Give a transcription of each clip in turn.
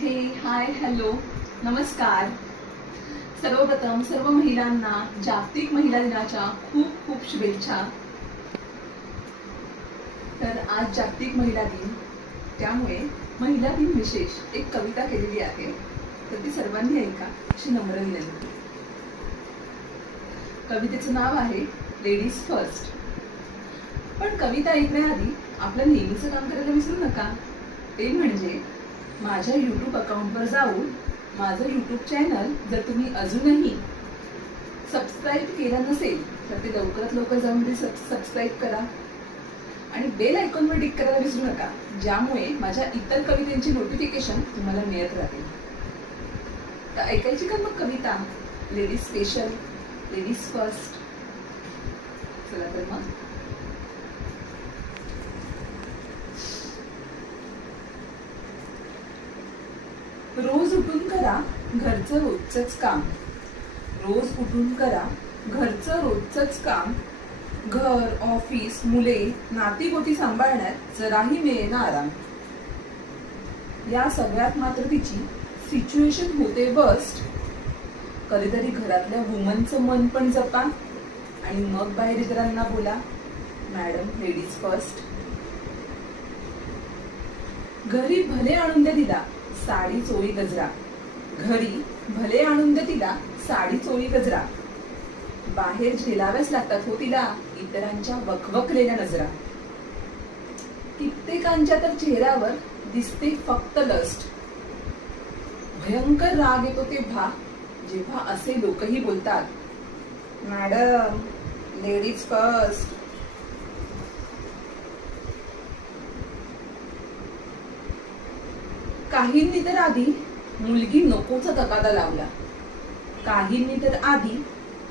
हे hi hello नमस्कार. सर्वप्रथम सर्व महिलांना जागतिक महिला दिनाच्या खूप खूप शुभेच्छा. तर आज जागतिक महिला दिन. त्यामुळे महिला दिन विशेष एक कविता केलेली आहे. तर ती सर्वांनी ऐका. अशी नम्र विनंती. कवितेचं नाव आहे लेडीज फर्स्ट पण कविता ऐकण्याआधी आपलं नेहमीचं काम करायला विसरू नका. ते म्हणजे माझ्या यूट्यूब अकाउंटवर जाऊन माझं यूट्यूब चॅनल जर तुम्ही अजूनही सबस्क्राईब केलं नसेल तर ते लवकरात लवकर जाऊन ते सब सबस्क्राईब करा. आणि बेल आयकॉनवर क्लिक करायला विसरू नका ज्यामुळे माझ्या इतर कवितेंची नोटिफिकेशन तुम्हाला मिळत राहील. तर ऐकायची का मग Kavita? Ladies special ladies first चला तर मग. रोज उठून करा घरचं रोजच काम. रोज उठून करा घरचं रोजच काम. घर ऑफिस मुले नातीगोती सांभाळण्यात जराही मिळेना आराम. या सगळ्यात मात्र तिची सिच्युएशन होते बस्ट कधीतरी घरातल्या वुमनचं मन पण जपा आणि मग बाहेर इतरांना बोला मॅडम लेडीज फर्स्ट घरी भले आणून द्या दिला साडी चोळी गजरा. घरी भले आणून दे तिला साडी चोळी गजरा. बाहेर झेलाव्याच लागतात हो तिला इतरांच्या वकवकलेल्या नजरा. कित्येकांच्या तर चेहऱ्यावर दिसते फक्त लस्ट. भयंकर राग येतो तेव्हा जेव्हा असे लोकही बोलतात मॅडम लेडीज फर्स्ट. काहींनी तर आधी मुलगी नकोचा तगादा लावला. काहींनी तर आधी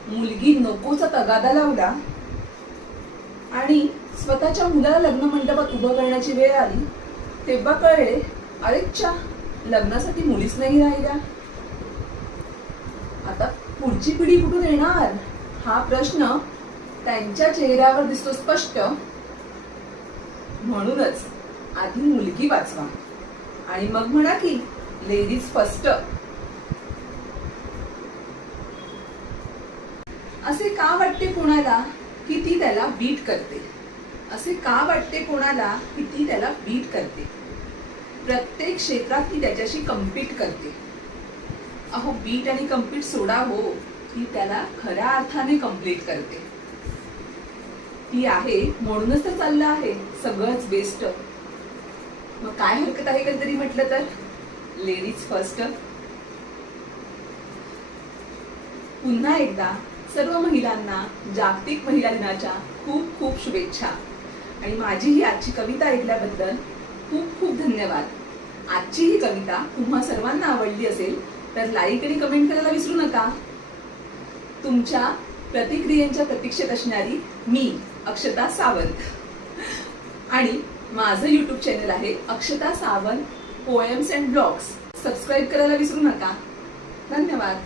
मुलगी नकोचा तगादा लावला आणि स्वतःच्या मुलाला लग्न मंडपात उभं करण्याची वेळ आली तेव्हा कळले अरे च्या लग्नासाठी मुलीच नाही राहिल्या. आता पुढची पिढी कुठून येणार? हा प्रश्न त्यांच्या चेहऱ्यावर दिसतो स्पष्ट. म्हणूनच आधी मुलगी वाचवा. आणि मग म्हणा की लेडीज फर्स्ट असे का वाटते कोणाला की ती त्याला बीट करते? असे का वाटते कोणाला की ती त्याला बीट करते? प्रत्येक क्षेत्रात ती त्याच्याशी कम्पीट करते. अहो बीट आणि कम्पीट सोडा हो. ती त्याला खऱ्या अर्थाने कंप्लीट करते. ती आहे म्हणूनच तर चाललं आहे. सगळंच बेस्ट मग काय हरकत आहे कधीतरी म्हटलं तर? लेडीज फर्स्ट पुन्हा एकदा सर्व महिलांना जागतिक महिला दिनाच्या खूप खूप शुभेच्छा. आणि माझी ही आजची कविता ऐकल्याबद्दल खूप खूप धन्यवाद. आजची ही कविता तुम्हा सर्वांना आवडली असेल तर लाईक आणि कमेंट करायला विसरू नका. तुमच्या प्रतिक्रियांच्या प्रतीक्षेत असणारी मी अक्षता सावंत. आणि माझं यूट्यूब चॅनल आहे Akshata Sawant poems and blogs subscribe करायला विसरू नका. धन्यवाद.